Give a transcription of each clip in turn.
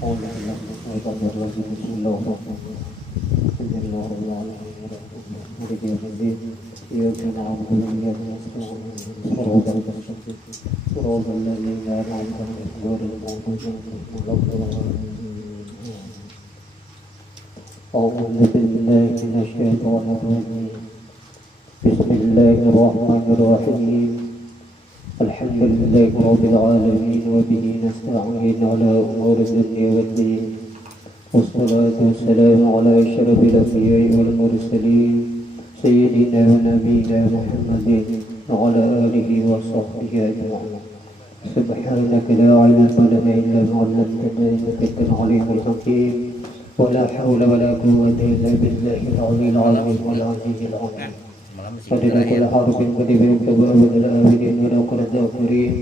بسم الله الرحمن الرحيم. الحمد لله رب العالمين وبه نستعين على أمور الدنيا والدين، والصلاة والسلام على أشرف الأنبياء والمرسلين سيدنا ونبينا محمد وعلى آله وصحبه أجمعين. سبحانك لا علم لنا إلا ما علمتنا إنك أنت العليم الحكيم، ولا حول ولا قوة إلا بالله العلي العظيم والعزيز العظيم. فدنا كل حرف كتب كبر بدل آمنين ولا قرد أخرين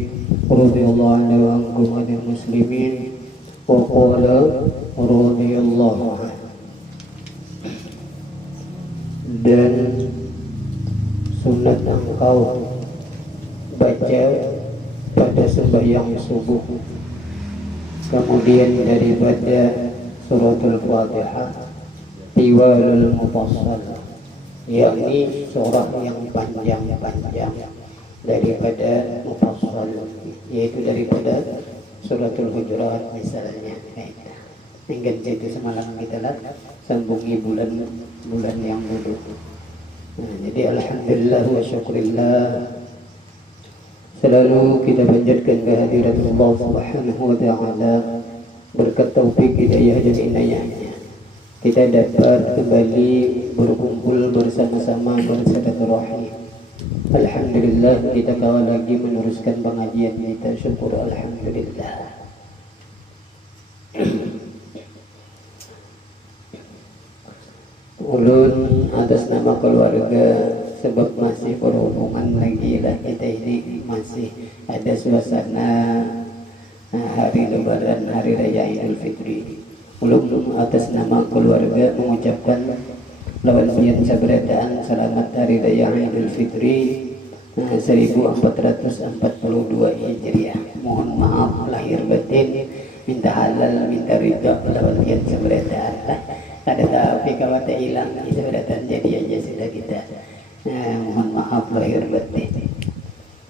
رضي الله عنه وعنكم عن المسلمين وقال رضي الله عنه. Dan sunat engkau baca pada sembahyang subuh, kemudian daripada suratul Fatihah tiwalul mufassal, yakni surah yang panjang-panjang daripada mufassal, yaitu daripada suratul Hujurat misalnya. Hingga itu semalam kita sambungi bulan yang dulu. Jadi alhamdulillah wa syukurillah, selalu kita panjatkan kehadirat Allah Subhanahu wa ta'ala. Berkat taufik hidayah dan inayahnya kita dapat kembali berkumpul bersama-sama bersilaturahmi. Alhamdulillah, kita kawal lagi meneruskan pengajian kita. Syukur alhamdulillah. Ulun atas nama keluarga, sebab masih berhubungan lagi lah kita ini, masih ada suasana hari Lebaran, hari Raya Idul Fitri. Ulun atas nama keluarga mengucapkan lawan pian sabarataan selamat hari Raya Idul Fitri 1442 Hijriah. Mohon maaf lahir batin, minta halal, minta ridha lawan pian sabarataan. Ada tapi kalau tak hilang sabarataan jadi aja sudah kita. Mohon maaf lahir batin.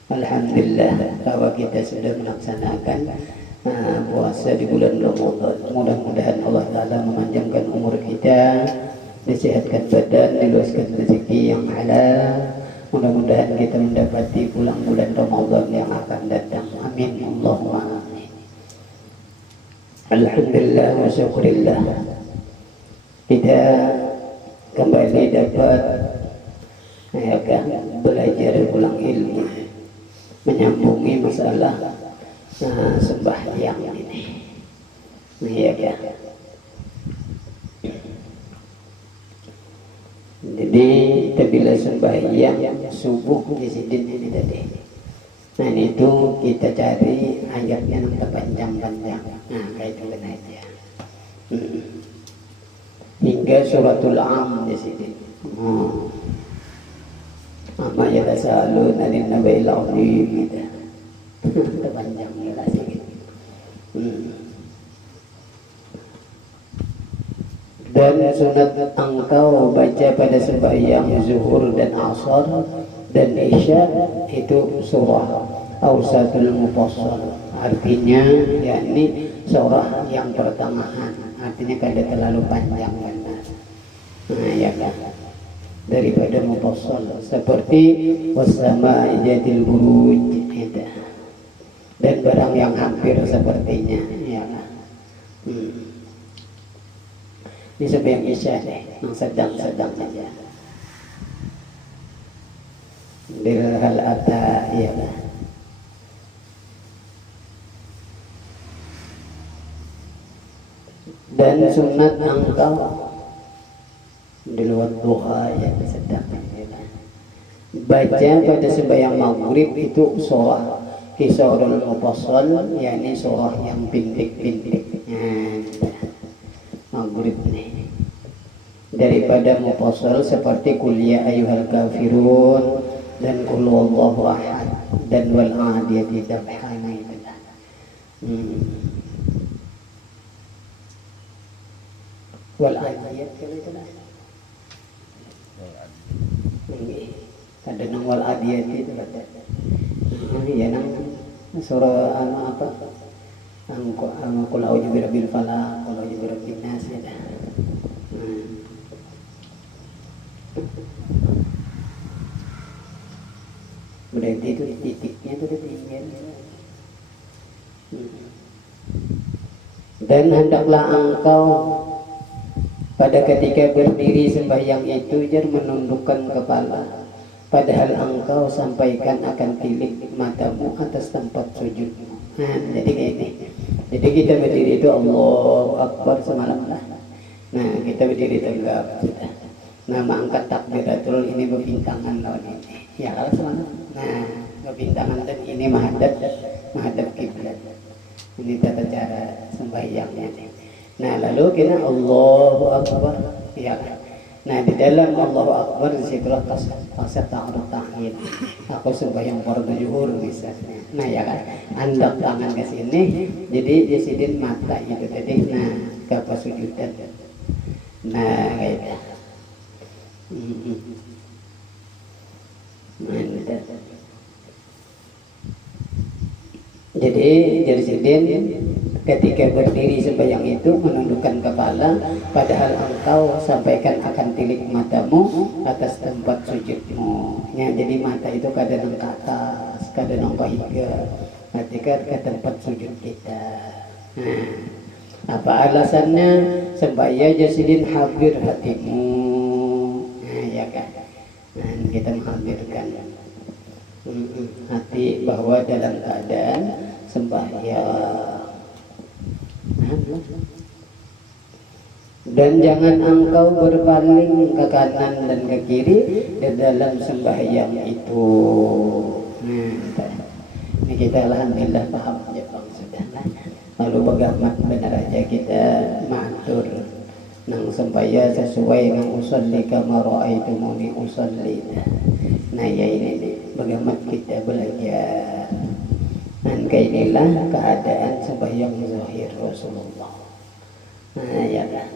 Alhamdulillah, bahwa kita sudah melaksanakan puasa di bulan Ramadan. Mudah-mudahan Allah Ta'ala memanjangkan umur kita, disehatkan badan, diluaskan rezeki yang halal. Mudah-mudahan kita mendapati pulang bulan Ramadan yang akan datang. Amin Allahumma amin. Alhamdulillah wa syukurillah, kita kembali dapat belajar ulang ilmu, menyambungi masalah sembahyang ini. Jadi bila sembahyang subuh di sini ini tadi, nah itu kita cari ayatnya yang terpanjang-panjang. Nah kayak itu kan aja hingga suratul Am di sini. Amma yatasalun anin nabail azim gitu. Terpanjang lah sedikit. Dan sunat engkau baca pada sembahyang zuhur dan asar dan isya itu surah Awsatul Mufassal, artinya yakni surah yang pertengahan, artinya kada terlalu panjang benar. Nah ya kan, daripada mufassal seperti wasama jatil buruj itu, dan barang yang hampir sepertinya ya kan. Ini sembahyang isya deh, yang sedang-sedang saja. Bilhal ata ya kan. Dan sunat engkau di luar duha yang sedang baca pada sembahyang maghrib itu surah Kisarul Mufassal, yakni surah yang pindik-pindik maghrib nih. Daripada mufassal seperti Qul ya ayyuhal kafirun dan Qul huwallahu ahad dan wal 'adiyati dabhana itu. wal adiyat kalau itu lah. Ada nang wal adiyat itu ada. Ya nang surah apa? Qul a'udzu birabbil falaq, qul a'udzu birabbin nas ada. Berarti itu titiknya itu ketinggian. Dan hendaklah engkau pada ketika berdiri sembahyang itu menundukkan kepala, padahal engkau sampaikan akan tilik matamu atas tempat sujudmu. Nah, jadi kayak ini. Jadi kita berdiri itu Allahu Akbar semalam lah. Nah, kita berdiri tegak sudah. Nah, angkat takbiratul ini berbintangan lawan ini. Ya kalau semalam. Nah, berbintangan dan ini menghadap kiblat. Ini tata cara sembahyangnya. Nah, lalu kita Allahu Akbar. Ya. Nah, di dalam Allahu Akbar disitulah pas ta'aruf. Aku sembahyang fardu zuhur misalnya. Nah, ya kan. Andap tangan ke sini, jadi di sini mata itu tadi. Nah, ke pasujudan. Nah, kayak itu. Mantap. Jadi dari sini ketika berdiri sembahyang itu menundukkan kepala, padahal engkau sampaikan akan tilik matamu atas tempat sujudmu. Ya, jadi mata itu kadang ke atas, kadang ke hingga, ketika ke tempat sujud kita. Nah, apa alasannya? Supaya jasidin hadir hatimu. Nah, ya kan. Nah, kita menghadirkan hati bahwa dalam keadaan sembahyang. Dan jangan engkau berpaling ke kanan dan ke kiri di dalam sembahyang itu. Ini kita alhamdulillah paham ya Bang sudah. Lalu bagaimana benar aja kita matur nang sembahyang sesuai dengan usolli kama ra'aitumuni usolli. Nah ya ini nih, bagaimana kita belajar. Dan inilah keadaan sembahyang zahir Rasulullah. Nah ya kan,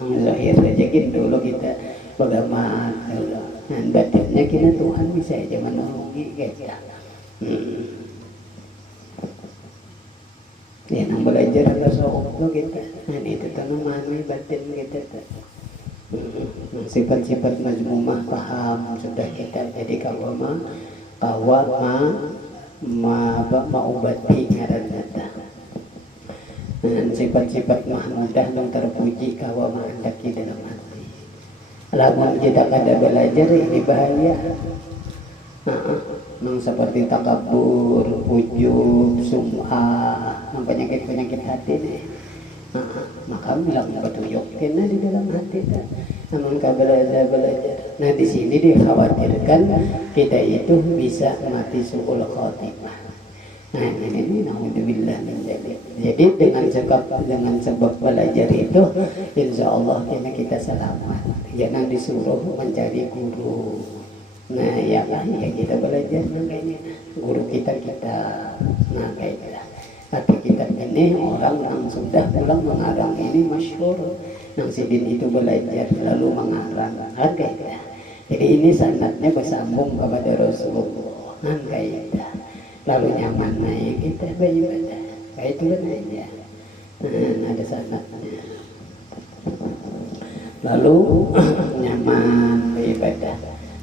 zahir saja dulu kita bagaimana dulu. Dan batinnya kita Tuhan bisa aja menolongi kita. Ya nang belajar tasawuf kita. Nah itu memahami batin kita. Sifat-sifat majmumah paham sudah kita. Jadi kalau ma'ubati ngaran data. Dan sifat-sifat mahmudah yang terpuji kawa ma'andaki dalam hati. Lamun kita kada belajar ini bahaya. Seperti takabur, ujub, sum'ah, penyakit-penyakit hati nih. Maka bilang betuyuk kena di dalam hati kan. Namun belajar. Nah di sini dikhawatirkan kita itu bisa mati su'ul khotimah. Nah ini naudzubillah min dzalik. Jadi dengan sebab belajar itu insya Allah kita selamat. Jangan disuruh mencari guru. Nah ya kan ya kita belajar makanya guru kita. Nah kayak gitu. Tapi kita ini orang yang sudah pulang mengarang ini masyhur. Nang sidin itu belajar lalu mengarang. Kayak gitu. Jadi ini sanadnya bersambung kepada Rasulullah. Nah kayak gitu. Lalu nyaman naik kita beribadah. Kayak itu kan aja. Nah ada sanadnya. Lalu nyaman beribadah.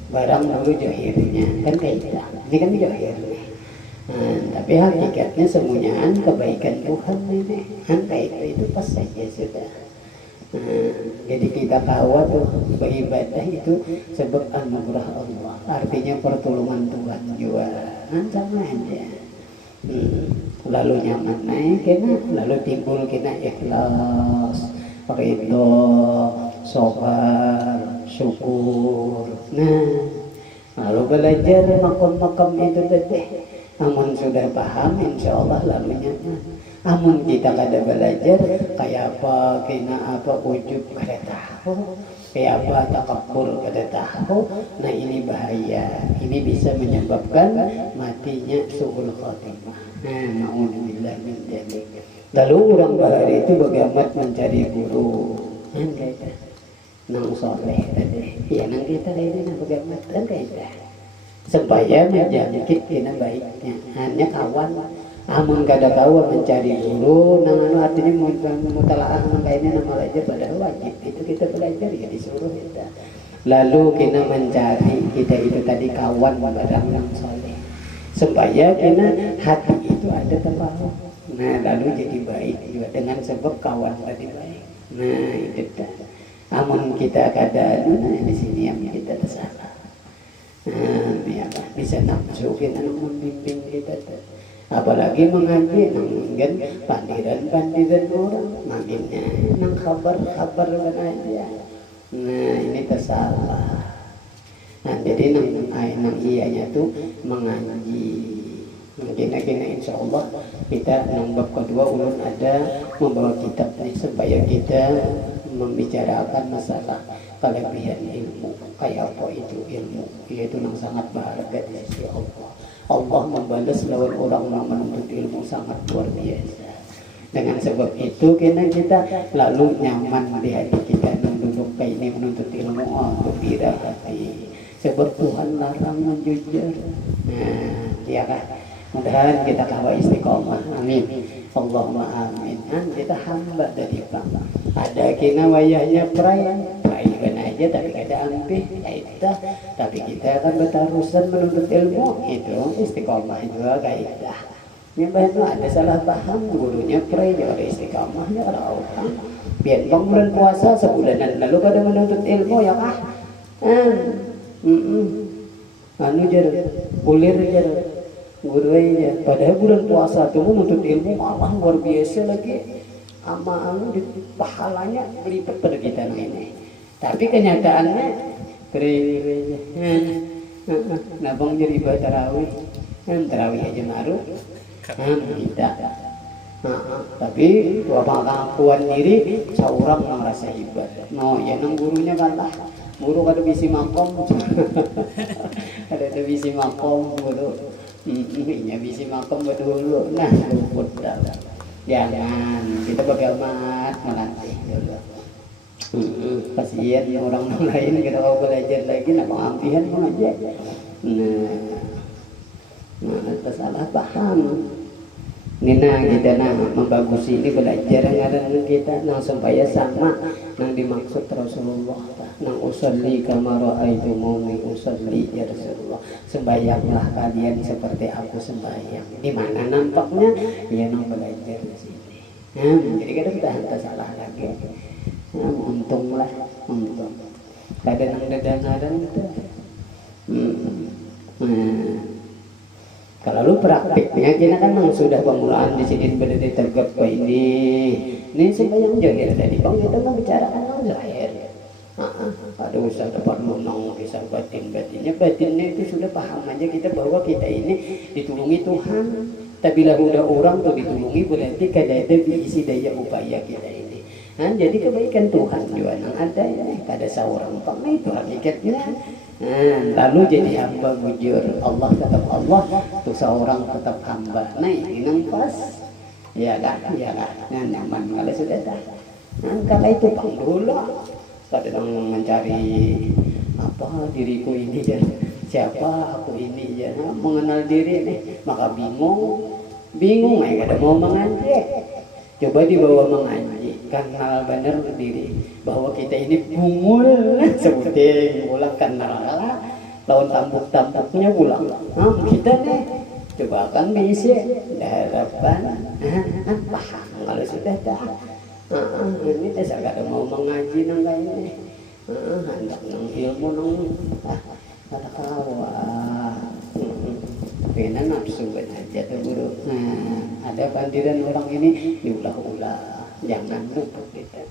Barang dulu johirnya kan kayak gitu. Ini kan johirnya. Tapi hakikatnya semuanya kebaikan Tuhan ini. Kan kayak itu pas saja sudah. Jadi kita kawat tuh beribadah itu sebab anugerah Allah. Artinya pertolongan Tuhan juga. Sama aja. Lalu nyaman naik kena, lalu timbul kena ikhlas, ridho, sabar, syukur. Nah, lalu belajar makam-makam itu tadi. Namun sudah paham, insya Allah lalu nyaman. Namun kita kada belajar, kayak apa, kena apa, ujub kada tahu, kayak apa takabur kada tahu. Nah ini bahaya. Ini bisa menyebabkan matinya su'ul khotimah. Nah, na'udzubillah min dzalik. Lalu orang bahari itu bagaimana mencari guru. kan kita nang soleh tadi ya nang kita ini nang bagaimana kan kita supaya menjangkit kena baiknya hanya kawan amun kada kawan mencari guru nang anu artinya mutalaah nang kayaknya nama belajar padahal wajib itu kita belajar ya disuruh kita lalu kita mencari kita itu tadi kawan barang yang soleh supaya kita hati itu ada terpaut nah lalu jadi baik juga dengan sebab kawan tadi baik nah itu dah amun kita kada nah di sini yang kita tersalah ya bisa nafsu kita membimbing kita apalagi mengaji kan pandiran orang makinnya nang kabar kan aja nah ini tersalah nah jadi nang iyanya tuh mengaji kena insya Allah kita nang bab kedua ulun ada membawa kitab nih supaya kita membicarakan masalah kelebihan ilmu kayak apa itu ilmu yaitu yang sangat berharga di sisi Allah. Allah membalas lawan orang yang menuntut ilmu sangat luar biasa. Dengan sebab itu kita lalu nyaman di hati kita duduk kayak ini menuntut ilmu gembira hati. Sebab Tuhan larang menjujur. Nah, ya kan. Mudah-mudahan kita kawa istiqomah. Amin. Allahumma amin. Kita hamba dari Bapa. Ada kena wayahnya perayaan aja tapi ada ampih kita. Tapi kita akan bertarusan menuntut ilmu itu istiqomah juga kaidah. Yang banyak ada salah paham gurunya pray ada istiqomahnya orang. Biar bulan puasa sebulanan lalu pada menuntut ilmu ya kah? Anu jar kulir jar guru aja padahal bulan puasa tuh menuntut ilmu malah luar biasa lagi amal di pahalanya berlipat pada kita ini tapi kenyataannya nabang jadi ibadah tarawih tarawih aja naruh tidak tapi pengakuan diri seorang merasa hebat no ya nang gurunya kalah guru kada bisi makom kada bisi makom guru ininya bisi makom dulu nah luput dah jangan kita bagaimana melatih dulu kasihan orang lain kita mau belajar lagi nak pengampihan mengajar nah salah paham Nina kita nak membagusi ini belajar ngaran kita nang supaya sama nang dimaksud Rasulullah nang usolli kama ra'aitumuni usolli ya Rasulullah sembahyanglah kalian seperti aku sembahyang di mana nampaknya ya nang belajar di sini jadi kita hantar salah lagi untunglah untung kadang nang dadangaran itu kalau lu praktiknya kita kan memang sudah pemulaan di sini berdiri tegak ini sembahyang jahir tadi bang kita mau bicarakan yang zahir ada usaha dapat menang bisa batinnya itu sudah paham aja kita bahwa kita ini ditulungi Tuhan tapi lah udah orang tuh ditulungi berarti kada ada diisi daya upaya kita ini jadi kebaikan Tuhan juga yang ada ya kada seorang pang itu hakikatnya lalu jadi hamba bujur Allah tetap Allah tuh seorang tetap hamba nah ini nang pas ya kan nyaman kalau sudah dah kalau itu pang dulu kadang mencari apa diriku ini ya siapa aku ini ya mengenal diri nih maka bingung ya kada mau mengaji coba dibawa mengaji kenal benar diri bahwa kita ini bungul sebutin pulang kenal lawan tambuk-tambuknya pulang kita nih coba kan bisa harapan paham kalau sudah dah ini saya kada mau mengaji nang ini hendak nang ilmu nang kata kawa kena nafsu aja tuh guru ada pandiran orang ini diulah-ulah jangan lupa kita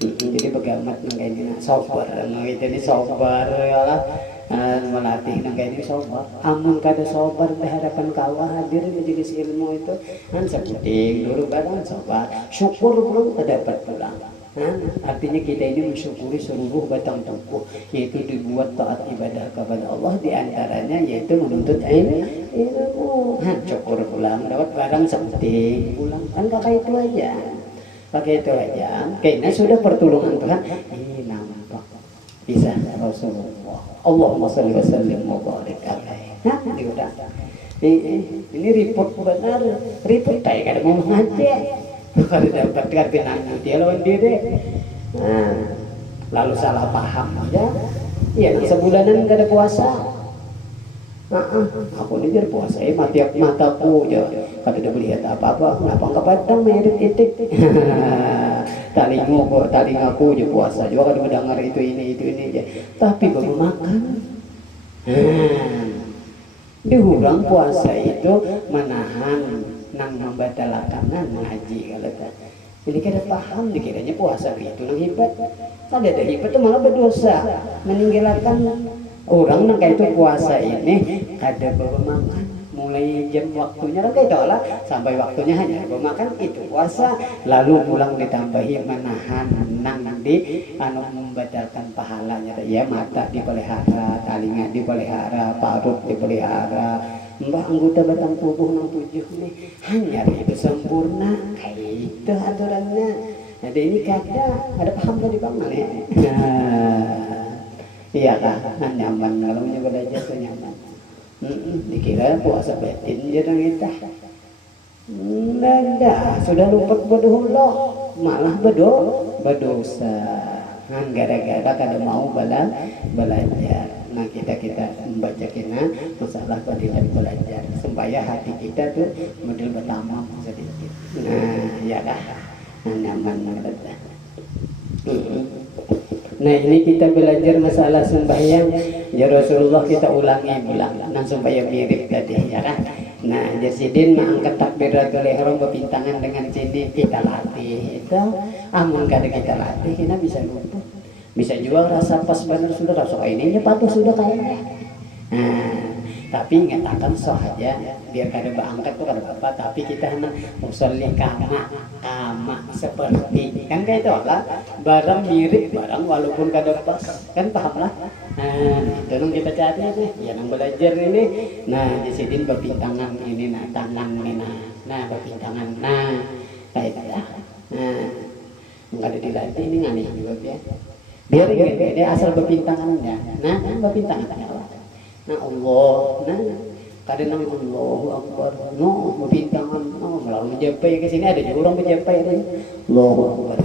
jadi bagaimana nang ini sabar nang ini sabar ya melatih nang ini sabar amun kada sabar di hadapan kawan hadir majelis ilmu itu seperti dulu kadang sabar syukur belum terdapat pulang artinya kita ini mensyukuri seluruh batang tubuh yaitu dibuat taat ibadah kepada Allah diantaranya yaitu menuntut ilmu syukur pulang dapat barang seperti pulang kan kakak itu aja pakai itu aja. Kayaknya sudah pertolongan Tuhan. Ini nampak bisa Rasulullah. Allahumma sholli wa sallim wa barik alaihi. Nah, udah. Ini report benar, report kayak kada mau ngaji. Kalau dapat karpinan dia lawan diri. Nah, lalu salah paham aja. Iya, sebulanan kada puasa. Aku ini jadi puasa, mataku ya, kada ada melihat apa-apa. Kenapa nggak padang merit titik? Talingaku je puasa juga kada mendengar itu ini aja. Tapi baru makan. Diurang puasa itu menahan nang membatalkan ngaji kalau tak. Jadi kada paham dikiranya puasa itu nang hebat. Kada ada hebat itu malah berdosa meninggalkan orang nang kayak itu puasa ini kada bawa makan mulai jam waktunya kan kayak lah sampai waktunya hanya bawa makan itu puasa lalu pulang ditambahi menahan nang di membatalkan pahalanya ya mata dipelihara, talinga dipelihara, parut dipelihara, mbah anggota batang tubuh nang 7 nih hanya itu sempurna kayak itu aturannya. Jadi ini ada paham tadi bang ya. Iya kan, nyaman kalau menyebut aja tuh nyaman. Dikira puasa batin jadi kita. Nggak, sudah lupa berdoa, malah berdosa. Gara-gara kada mau belajar. Nah kita membaca kena masalah fadilah belajar supaya hati kita tuh model pertama sedikit. Nah ya dah, nyaman banget. Nah ini kita belajar masalah sembahyang ya Rasulullah kita ulang nah supaya mirip tadi ya kan. Nah jasidin mengangkat takbiratul ihram berpintangan dengan sini kita latih itu amun kada kita latih kita bisa lupa bisa juga rasa pas benar sudah rasa ininya patuh sudah kayaknya. Nah tapi ngatakan soh aja biar kada berangkat tuh kada apa tapi kita hendak usulnya kama seperti kan kayak itu lah barang mirip barang walaupun kada pas kan paham lah. Nah itu yang kita cari nih ya yang belajar ini. Nah di sini berpintangan ini nah tangan ini nah berpintangan nah kayak itu ya. Nah nggak ada dilatih ini nggak juga biar ini asal berpintangannya nah berpintangannya Allah. Nah Allah, nah kadang nama Allahu Akbar, no berpintangan, no melalui menjapai ke sini ada juga orang menjapai ini, Allahu Akbar,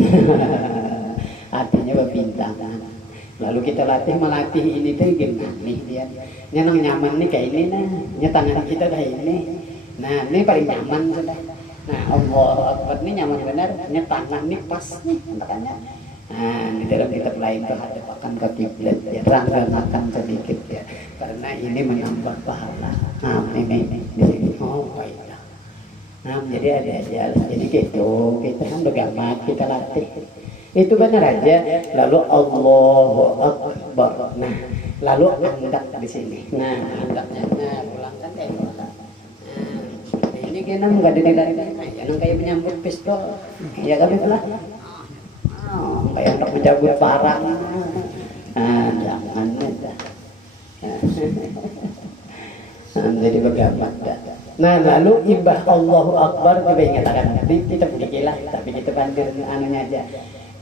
artinya berpintangan. Lalu kita melatih ini tuh gimana nih dia, nyenang nyaman nih kayak ini nah, nyetangan kita kayak ini, nah ini paling nyaman sudah. Nah Allahu Akbar ini nyaman benar, nyetangan nih pas nih makanya. Nah, di dalam kitab lain tuh ada akan ke kiblat ya, ranggakan sedikit ya, karena ini menambah pahala. Nah, ini oh baiklah. Nah, jadi ada aja, jadi gitu, kita kan bergamat, kita latih. Itu benar aja. Lalu Allahu Akbar. Nah, lalu angkat di sini. Nah, angkatnya, nah, ulangkan kayak gitu. Nah, ini kita nggak dinilai, yang kayak menyambut pistol, ya kan itulah. Kayak untuk mencabut parang, jangan jadi bergamat. Nah lalu ibah Allahu Akbar juga ingatakan nanti kita budikilah tapi kita bandir anunya aja.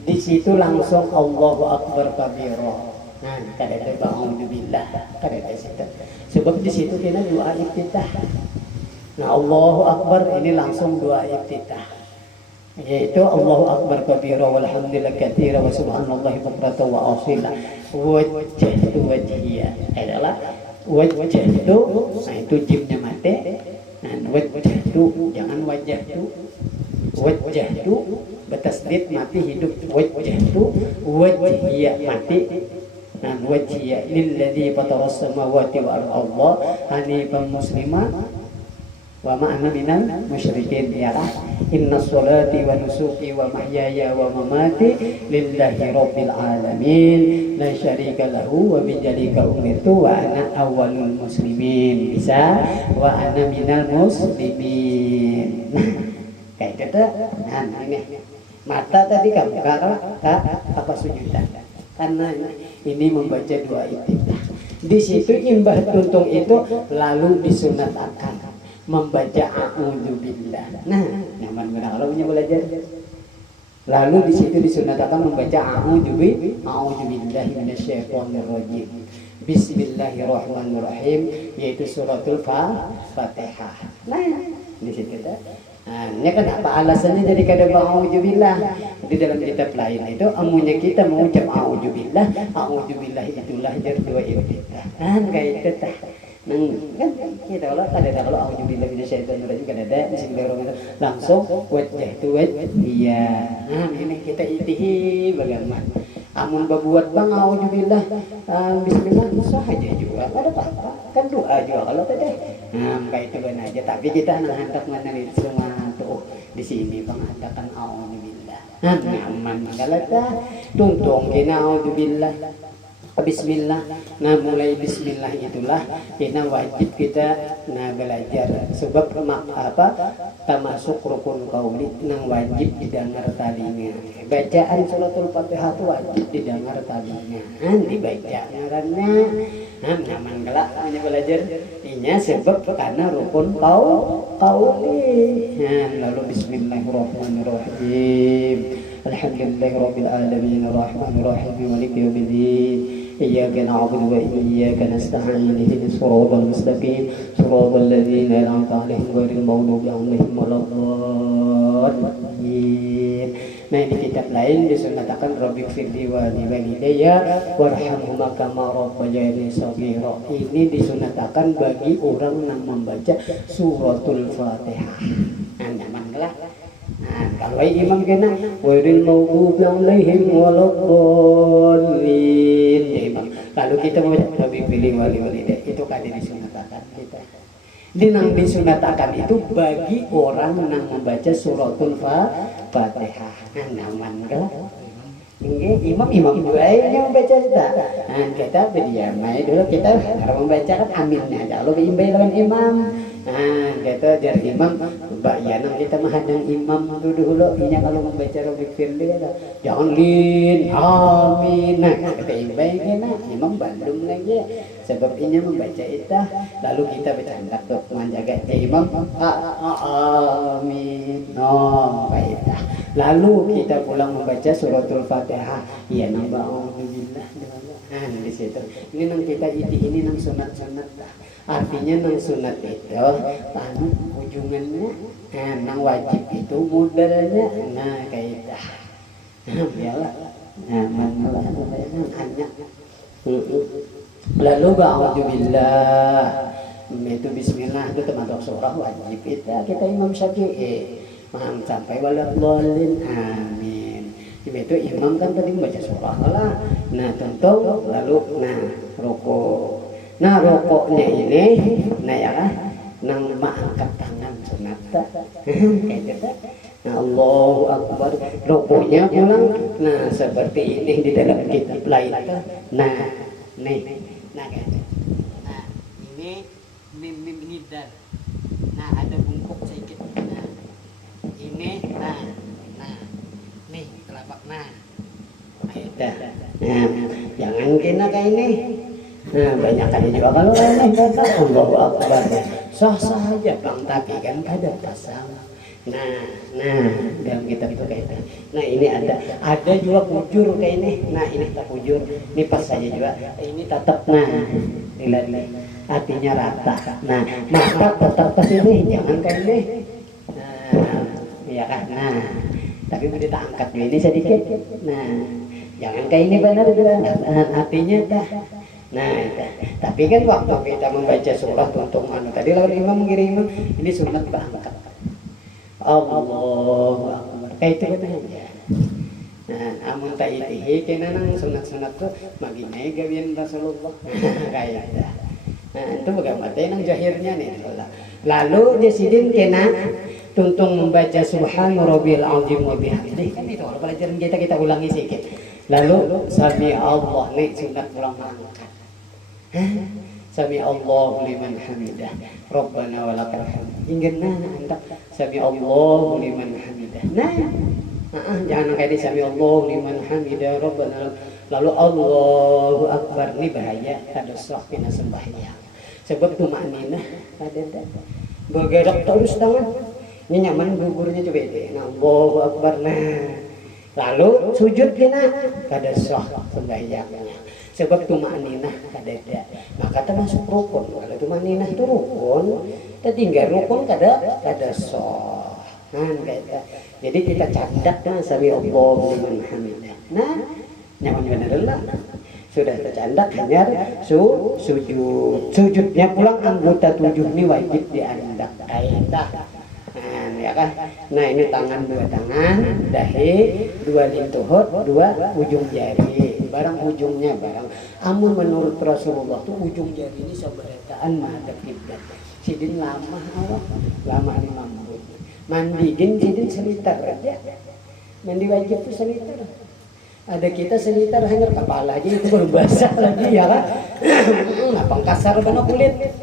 Di situ langsung Allahu Akbar kabiro. Nah kada ada ba'udzubillah kada ada situ. Sebab di situ kita doa iftitah. Nah Allahu Akbar ini langsung doa iftitah. Yaitu Allahu Akbar kabira walhamdulillah katsira wa subhanallahi bukratan wa asila wajjahtu wajhiya adalah wajjahtu nah itu jimnya mati nah wajjahtu jangan wajjahtu bertasdid mati hidup wajjahtu wajhiya mati nah wajhiya lilladzi fataras samawati wal arda hanifan musliman wa ma'ana minal musyrikin ya inna sholati wa nusuki wa mahyaya wa mamati lillahi rabbil alamin la syarika lahu wa bidzalika umirtu wa ana awwalul muslimin bisa wa ana minal muslimin. Nah kayak gitu. Nah ini mata tadi kamu apa sujudan karena ini membaca doa iftitah. Di situ imbah tuntung itu lalu disunatkan membaca a'udzubillah. Nah, nyaman benar kalau punya belajar. Lalu di situ disunahkan membaca a'udzubillahi minasyaitonirrajim. Bismillahirrahmanirrahim, yaitu suratul Fatihah. Nah, di situ dah. Nah, ini kenapa alasannya jadi kada a'udzubillah. Di dalam kitab lain itu amunya kita mengucap a'udzubillah itulah jar dua kita. Kayak itu tah. Kan kita kalau a'udzubillah minasyaitonirrajim kan ada bismillahirrahmanirrahim langsung iya. Ini kita itihi bagaimana amun berbuat bang a'udzubillah bismillah sah aja juga ada apa-apa kan doa juga kalau tadi kayak itu kan aja tapi kita hendak mengenai semua tuh di sini bang adakan a'udzubillah aman kalau dah tuntung kena a'udzubillah bismillah. Nah mulai bismillah itulah kita wajib kita belajar sebab termasuk rukun qauli nang wajib didengar talinya. Bacaan suratul Fatihah itu wajib didengar talinya. Dibaca ngarannya. Nyaman gelak hanya belajar inya sebab karena rukun qauli. Lalu bismillahirrahmanirrahim. Alhamdulillahirabbil alamin arrahmanir rahim maliki yaumiddin. إياك نعبد وإياك نستعين اهدنا الصراط المستقيم صراط الذين أنعمت عليهم غير المغضوب عليهم ولا الضالين. Nah di kitab lain disunahkan Rabbighfirli wa liwalidayya warhamhuma kama rabbayani shaghira. Ini disunahkan bagi orang yang membaca suratul Fatihah. Nyamanlah. Kalau imam kena wairil maghdubi alaihim waladdallin. Lalu kita membaca Rabbighfirli wa liwalidayya itu kan disunahkan kita. Dinang disunahkan itu bagi orang yang membaca suratul Fatihah. Nyaman kan? Imam juga yang membaca kita. Kita berdiam dulu kita harus membaca kan aminnya. Kalau imbai lawan imam. Kita jar imam bayanang kita menghadang imam itu dulu. Inya kalau membaca Rabbighfirli jangan lin amin. Kita imbai kena imam bandung lagi. Sebab inya membaca itu lalu kita bercanda tuh menjaga imam amin. Baik. Lalu kita pulang membaca suratul Fatihah. Iya nambah alhamdulillah. Di situ. Ini nang kita ini nang sunat-sunat. Artinya nang sunat itu ujungannya nang wajib itu modalnya kayak itu. Biarlah. Malah hanya. Lalu ba'udzubillah. Itu bismillah itu termasuk surah wajib kita Imam Syafi'i. Sampai waladhdallin amin. Itu imam kan tadi membaca surah lah. Nah tentu lalu rukuk. Nah rukuknya ini ya kan nang mengangkat tangan sunat. Kayak gitu. Nah Allahu Akbar rukuknya pulang. Nah seperti ini di dalam kitab lain. Nah kayak gitu. Nah ini mim nidal. Nah ada bungkuk sedikit. Ini nih telapak jangan kena kayak ini. Banyak kali juga kalau lain kata Allahu Akbar sah aja bang tapi kan ada pasal. Dalam kitab itu kayak itu. Nah ini ada juga bujur kayak ini. Nah ini tak bujur, ini pas saja juga. Ini tetap lihat artinya rata. Nah mata tetap ke sini, jangan kayak ini. Ya kan, tapi mau kita angkat ini sedikit. Jangan kayak ini benar artinya dah. Tapi kan waktu kita membaca surah untuk tadi lawan imam mengirim ini sunat berangkat. Allahu Akbar. Kayak itu katanya. Amun tak itihi kena nang sunat-sunat tuh maginya gawian Rasulullah. Kayak dah. Itu bagaimana nang zahirnya nih. Lalu disidin kena tuntung membaca subhana rabbil azim wa bihamdihi. Kan itu kalau pelajaran kita ulangi sedikit. Lalu sami Allah nih sunat pulang mangkat. Sami Allahu liman hamidah. Rabbana walakal hamd. Ingatna anda sami Allahu liman hamidah. Jangan kayak di sami Allahu liman hamidah Rabbana. Lalu Allahu Akbar ini bahaya kada sah kena sembahyang. Sebab tumakninah ada bergerak terus tangan. Ini nyaman guburnya coba itu. Allahu Akbar. lalu sujud kena kada sah sembahyangnya sebab tumaninah kada ada maka termasuk rukun. Kalau tumaninah itu rukun tinggal rukun kada sah. Jadi kita candak sami Allahu liman hamidah. Nyaman bener lah. Sudah tercandak hanya sujudnya pulang anggota 7 ini wajib diandak kaidah. Ya kan? Nah ini tangan 2 tangan, dahi 2 lintuhut, 2 ujung jari. Barang ujungnya barang. Amun menurut Rasulullah tuh ujung jari ini sabarataan menghadap kiblat. Sidin lama Allah, lama 5 menit. Mandiin sidin selitar aja. Mandi wajib tuh selitar. Ada kita selitar hanya kepala aja itu baru basah lagi ya kan. Napang kasar bano kulit.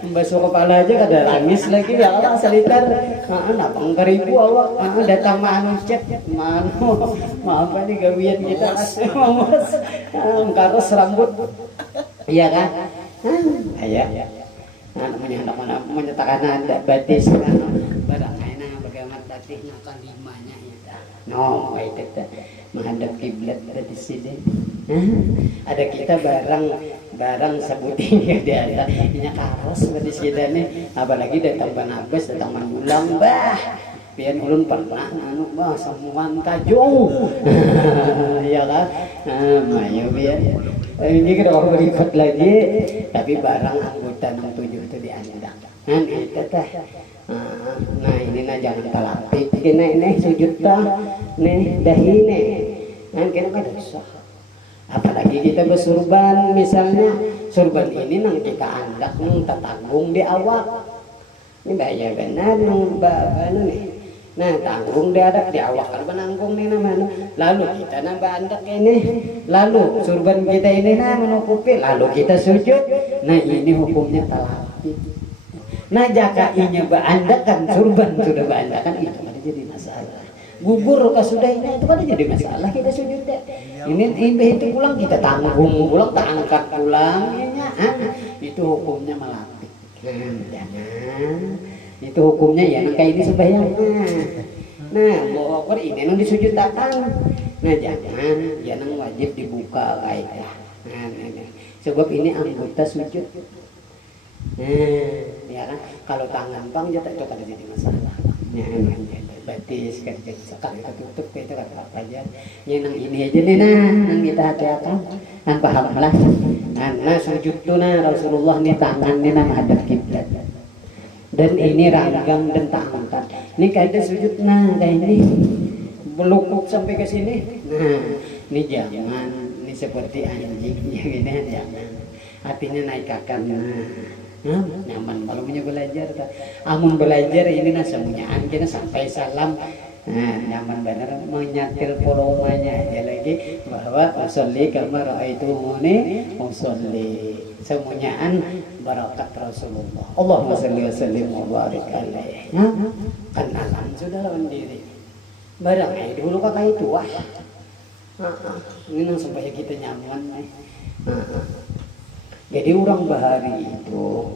Membasuh kepala aja kada langis lagi ya Allah selitar. Napang keribu awak. Datang manu cek manu. Maaf nih gawian kita. Karos rambut. Iya kan? Ayah. Namanya hendak menyatakan ada batis kan. Barang bagaimana tadi kalimanya itu. No, itu menghadap kiblat ada di sini. Ada kita barang sebutin dia ada punya karos di sini nih. Apalagi datang Banabas, datang Manulang, bah. Pian ulun pernah bah samuan kajung. Ya kan? Mayo pian. Ini kita orang berikut lagi, tapi barang anggota 67 itu diandak. Itu teh. Nah ini jangan talapik ini sujud nih dahi nih kita kada sah. Apalagi kita bersurban misalnya surban ini nang kita andak nang tatanggung di awak ini bahaya benar nang nih. Nah tanggung di adak di awak kan menanggung nih namanya. Lalu kita nambah andak ini lalu surban kita ini menutupi lalu kita sujud. Nah ini hukumnya talapik. Nah jaka inya beandakan surban sudah beandakan itu kada jadi masalah. Gugur kasudahnya itu kada jadi masalah kita sujud ya. Ini itu pulang kita tanggung pulang tak angkat pulang itu hukumnya melapik. Jangan. Itu hukumnya ya nang kayak ini sembahyang. Nah, mau ini nang disujud datang. Nah jangan ya nang wajib dibuka kaidah. Nah. Sebab ini anggota sujud. Ya kan kalau tangan bang jatuh itu kada jadi masalah batis kan sekali tutup itu kata apa aja ya nang ini aja nih nang kita hati-hati nang paham lah nah sujud tuh Rasulullah nih tangan nih menghadap kiblat dan ini ranggang dan tangan ini kada sujud kayak ini belukuk sampai ke sini ini jangan ini seperti anjingnya gini jangan hatinya naik kakan nyaman kalau punya belajar amun belajar ini semuanya kita sampai salam nyaman benar menyatil volumenya aja lagi bahwa usolli kama raaitumuni usolli semuanyaan barakat Rasulullah Allahumma sholli wa sallim wa barik alaihi kan alam sudah lawan diri barang dulu kakak itu ini nang supaya kita nyaman jadi orang bahari itu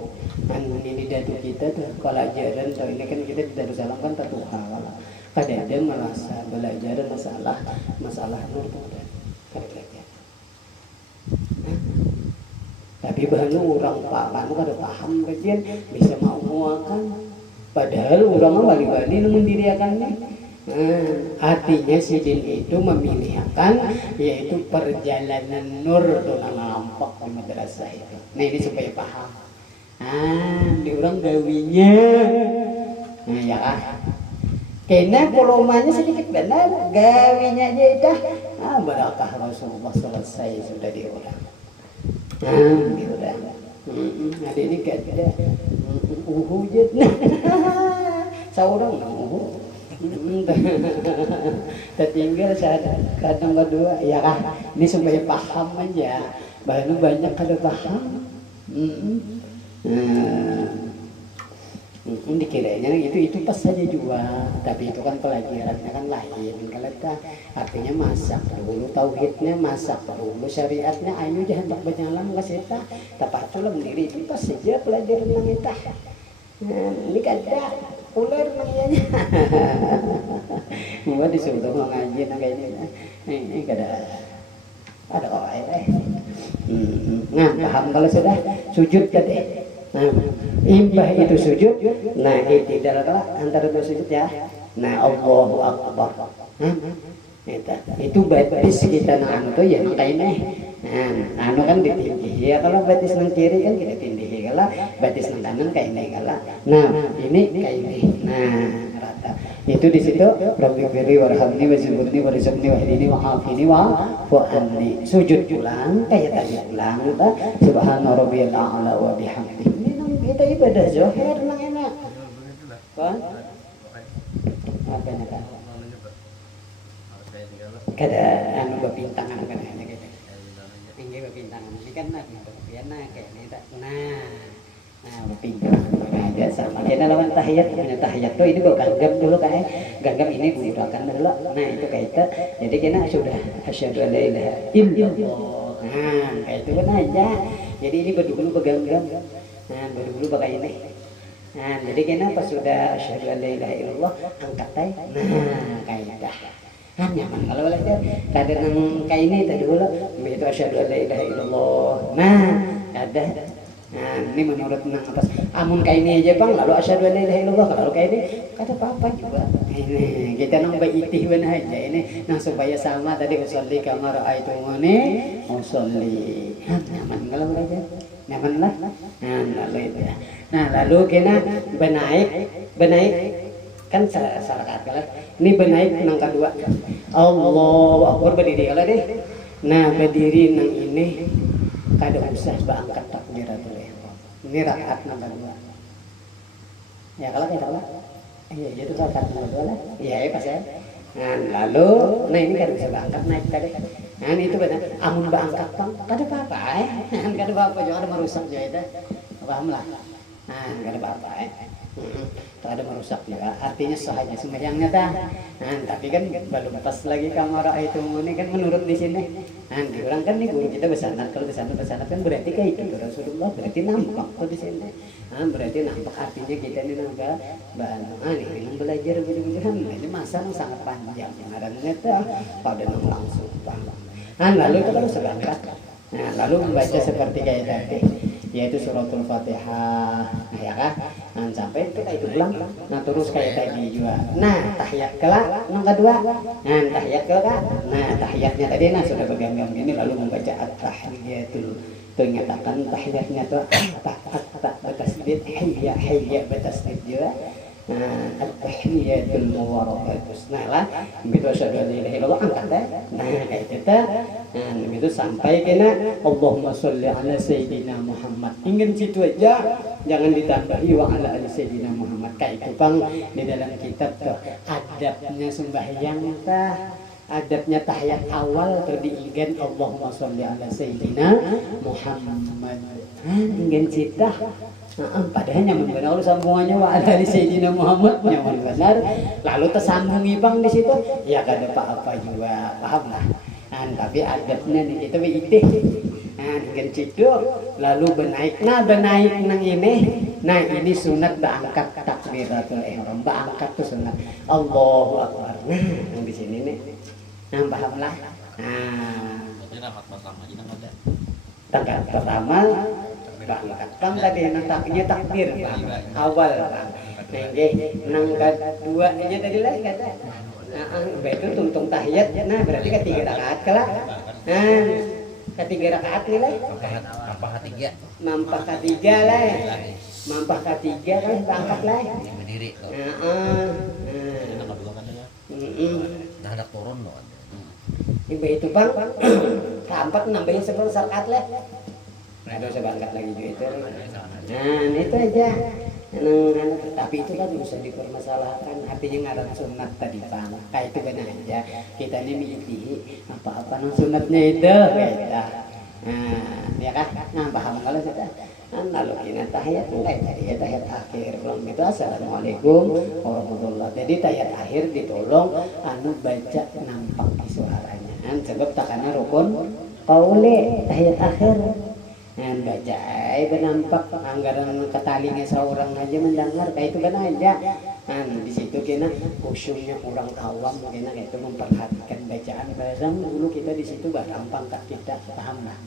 ini dadu kita tuh kalau ajaran tuh ini kan kita di Darussalam kan satu hal kadang ada merasa belajar masalah nur tuh kadang tapi bahannya orang paham kada paham kajian bisa mau muakan padahal orang mah bali-bali mendiriakannya. Artinya sidin itu memilihkan yaitu perjalanan nur dalam lampok di madrasah itu. Nah ini supaya paham. Di orang gawinya. Nah ya kan. Kena volumenya sedikit benar, gawinya aja dah. Barakah Rasulullah selesai sudah di orang. Di orang. Hari ini gak ada. Hujat. Seorang tertinggal saat kadang kedua ya kan ini supaya paham aja baru banyak kada paham dikiranya itu pas saja juga tapi itu kan pelajarannya kan lain kalau artinya masak dulu tauhidnya masak dulu syariatnya ayo jangan tak berjalan ke seta tepat tulang diri itu pas saja pelajaran yang kita ini kada populer namanya. Gua disuruh ngaji nang kayak ini kada ada kok nah paham kalau sudah sujud tadi. Nah imbah itu sujud, nah i'tidal antara dua sujud ya. Nah Allahu Akbar. Itu batis kita nang anu tuh ya kayak ini. Nah, anu kan ditindih ya, kalau batis nang kiri kan kita tindih kalau batis nang kanan kayak ini kalau. Nah ini kayak ini. Nah rata. Itu di situ Rabbi firli warhamni wazibni warizqni wahdini wa'afini wa'fu'anni. Sujud ulang kayak tadi ulang kita subhana rabbiyal a'la wa bihamdihi. Ini nang kita ibadah zahir nang enak. Kan? Apa nak? Kada anu bepintangan kan hanya gitu. Ini bepintangan ini kan nak biana kayak ini tak. Nah bepintangan aja sama. Kita lawan tahiyat punya tahiyat tuh ini gua ganggam dulu kayak ganggam ini gunakan dulu. Nah itu kayak itu. Jadi kita sudah asyhadu an la ilaha illallah. Nah kayak itu kan aja. Jadi ini berdulu beganggam. Nah berdulu pakai ini. Nah jadi kita pas sudah asyhadu an la ilaha illallah angkat tay. Nah kayak dah. Nyaman kalau belajar kadang kayak ini tadi dulu begitu asyhadu an la ilaha illallah. Nah ada ini menurut nang atas amun kayak ini aja bang lalu asyhadu an la ilaha illallah kalau kayak ini kata apa juga ini kita nang baitih benar aja ini nah supaya sama tadi usolli kama raaitumuni usolli. Nyaman kalau belajar nyaman lah. Nah lalu itu ya. Nah lalu kita benaik kan salah kali. Ini benaik nang kedua. Allahu Akbar berdiri kalau deh. Nah berdiri nang ini kada usah angkat takbiratul ihram. Ini rakaat nang kedua. Ya kalau kita lah. Iya itu rakaat nang kedua lah. Iya pas ya. Nah lalu nah ini kada usah angkat naik tadi. Nah itu benar. Amun angkat pang kada apa-apa kada apa-apa jangan merusak juga itu. Paham lah. Nah kada apa-apa tak ada merusak juga artinya sah aja sembahyangnya dah. Nah tapi kan belum pas lagi kamera itu ini kan menurut di sini. Nah diulang kan nih guru kita besanad kalau besanad kan berarti kayak itu Rasulullah berarti nampak kok di sini. Nah berarti nampak artinya kita ini nampak bahan ini belajar begini-begini ini masa yang sangat panjang ngarannya tuh pada langsung paham. Nah lalu itu kalau seberangkat. Nah lalu membaca seperti kayak tadi yaitu suratul Fatihah, nah, ya kan? Nah, sampai kita itu ulang, nah terus kayak tadi juga. Nah tahiyat kelak, yang kedua, nah tahiyat kelak, nah tahiyatnya tadi nah sudah berganggam ini lalu membaca at-tahiyatul, ternyatakan tahiyatnya tuh at-ta bertasdid, hayya bertasdid juga. Nah at-tahiyatul mubarakatus, nah lah, begitu asyhadu an la ilaha illallah angkat deh, nah kayak kita. Nah, begitu sampai kena Allahumma sholli ala sayyidina Muhammad. Ingin situ aja, jangan ditambahi wa ala ali sayyidina Muhammad. Kayak itu bang di dalam kitab tuh adabnya sembahyang tah, adabnya tahiyat awal tuh diingin Allahumma sholli ala sayyidina Muhammad. Ingin cita. Padahal nyaman benar kalau sambungannya wa ala ali sayyidina Muhammad nyaman benar. Lalu tersambungi bang di situ, ya gak ada apa-apa juga, paham lah. Tapi adabnya nih kita begitu. Nah dengan situ lalu benaik nang ini. Nah ini sunat berangkat takbiratul ihram. Berangkat tuh sunat. Allahu Akbar. Nah yang di sini nih. Nah pahamlah. Nah. Tanggal pertama berangkat. Bang tadi nantaknya takbir bang. Awal bang. Nang keduanya tadi lah kata. Itu tuntung tahiyat, nah berarti ketiga rakaat kelak. Nah, ketiga rakaat nilai. Mampah ketiga lah. Mampah ketiga kan berangkat lah. Berdiri. Nah ada turun loh. Ibu itu bang, keempat nambahin 10 rakaat lah. Nah itu saya berangkat lagi juga itu. Nah itu aja. Tapi itu kan bisa dipermasalahkan artinya ngaran sunat tadi bang kayak itu benar aja kita ini milih apa-apa non sunatnya itu beda. Nah ya kan nah paham kalau sudah lalu kita tahiyat mulai dari tahiyat akhir belum itu assalamualaikum warahmatullah jadi tahiyat akhir ditolong anu baca nampak di suaranya sebab takana rukun qauli tahiyat akhir. baca benampak anggaran ketalingnya seorang aja mendengar kayak itu kan aja. Di situ kena khusyuknya orang awam kena itu memperhatikan bacaan barang dulu kita di situ barang pangkat kita paham lah.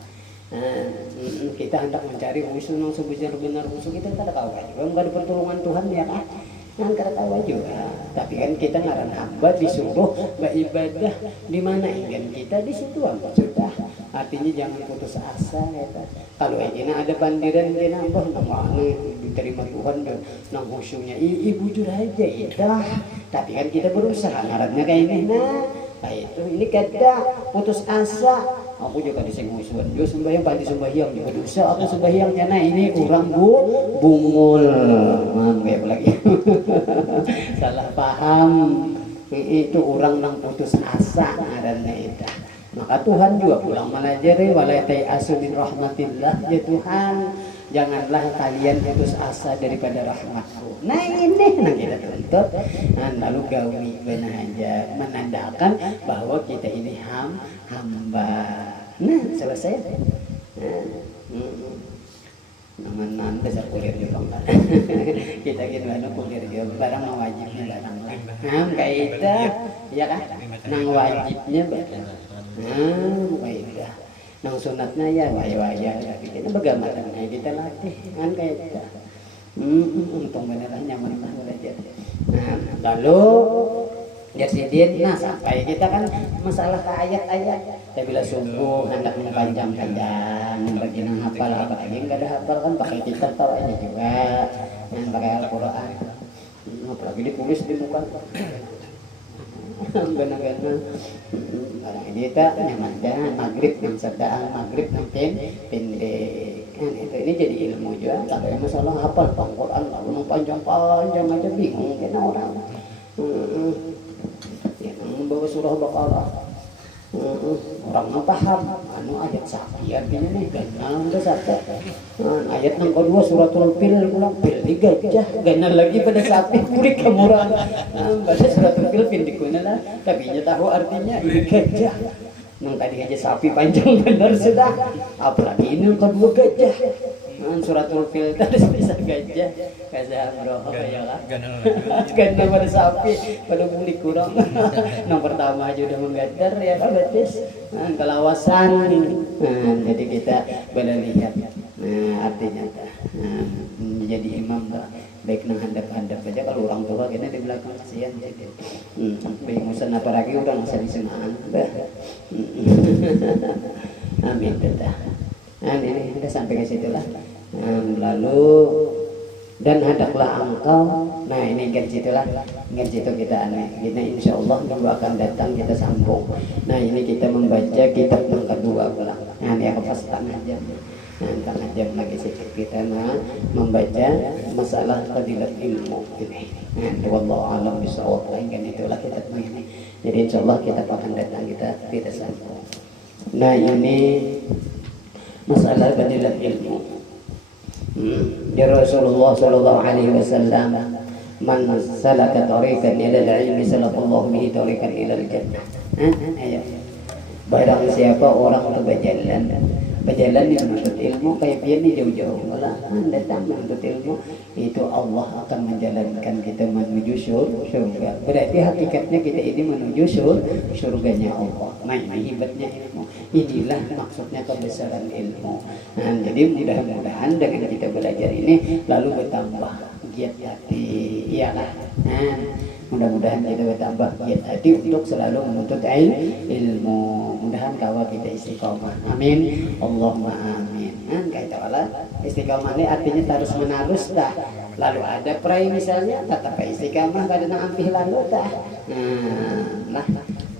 Kita hendak mencari khusyuk yang sebenar-benar khusyuk kita tak tahu aja. Enggak ada pertolongan Tuhan ya kan? Kan tahu juga. Tapi kan kita ngaran hamba disuruh beribadah di mana ingin kita di situ apa sudah. Artinya jangan putus asa ya. Kalau ini ada bandiran kena apa namanya diterima Tuhan dan nang khusyuknya ibu jujur aja itu. Tapi kan kita berusaha ngarannya kayak ini nah itu ini kada putus asa. Aku juga disenggusuan juga sembahyang pagi sembahyang juga dosa aku sembahyangnya nah ini kurang bungul kayak lagi salah paham itu orang nang putus asa ngarannya itu. Maka Tuhan juga pulang menajari walaitai asumin rahmatillah ya Tuhan janganlah kalian putus asa daripada rahmatku. Nah ini yang kita tuntut lalu gawi benar aja menandakan bahwa kita ini hamba. Nah selesai. Naman besar kulir juga kita gimana kulir juga barang wajibnya barang lah. Kayak itu ya kan nang wajibnya barang. Baik dah. Nang sunatnya ya waya-waya tapi kita bagaimana kita latih kan kayak itu. Untung beneran nyaman lah belajar. Lalu Yasidin, sampai kita kan masalah ke ayat-ayat. Saya bila subuh hendak panjang-panjang, bagi nang hafal apalagi enggak ada hafal kan pakai kitab tahu aja juga, yang pakai Al-Quran. Apalagi ditulis di muka. Benar-benar orang ini tak nyaman dah maghrib yang sedang maghrib mungkin pendek kan itu ini jadi ilmu juga tak ada masalah hafal Al-Quran lalu panjang-panjang aja bingung kan orang yang membawa surah Baqarah orang nggak paham ayat sapi artinya nih ganal udah satu ayat yang kedua suratul fil pulang fil di gajah ganal lagi pada sapi kurik kemurang pada suratul fil dikuna lah tapi nya tahu artinya ini gajah yang tadi aja sapi panjang benar sudah apalagi ini yang kedua gajah suratul fil tadi bisa gajah kasih bro ya lah ganal pada sapi pada kulik kurang yang pertama aja udah menggadar ya kan betis kelawasan jadi kita boleh lihat artinya menjadi imam baik nang handap-handap aja kalau orang tua kena di belakang kasihan jadi bingusan apalagi orang masa di semaan amin dah ini kita sampai ke situ lah lalu dan hadaklah engkau nah ini situlah situ kita aneh kita insya Allah minggu akan datang kita sambung. Nah ini kita membaca kitab yang kedua ulang nah ini aku pas setengah jam setengah jam lagi sedikit kita membaca masalah fadilat ilmu ini wallahu a'lam bishawab kan itulah kitab ini jadi insya Allah kita akan datang kita sambung. Nah ini masalah fadilat ilmu ya Rasulullah sallallahu alaihi wasallam man salaka tariqan ila al-ilmi sallallahu bihi tariqan ila al-jannah. Barang siapa orang berjalan yang menuntut ilmu kayak dia ni jauh-jauh malah datang menuntut ilmu itu Allah akan menjalankan kita menuju surga. Berarti hakikatnya kita ini menuju surganya Allah. Nah ini hebatnya ilmu. Inilah maksudnya kebesaran ilmu. Nah, jadi mudah-mudahan dengan kita belajar ini lalu bertambah giat hati, iyalah. Mudah-mudahan kita bertambah giat hati untuk selalu menuntut ilmu. Mudahan kawa kita istiqomah. Amin. Allahumma amin. Kayak tawalah istiqomah ini artinya terus menerus dah. Lalu ada perai misalnya tetap istiqomah kada nang ampih lalu dah. Nah,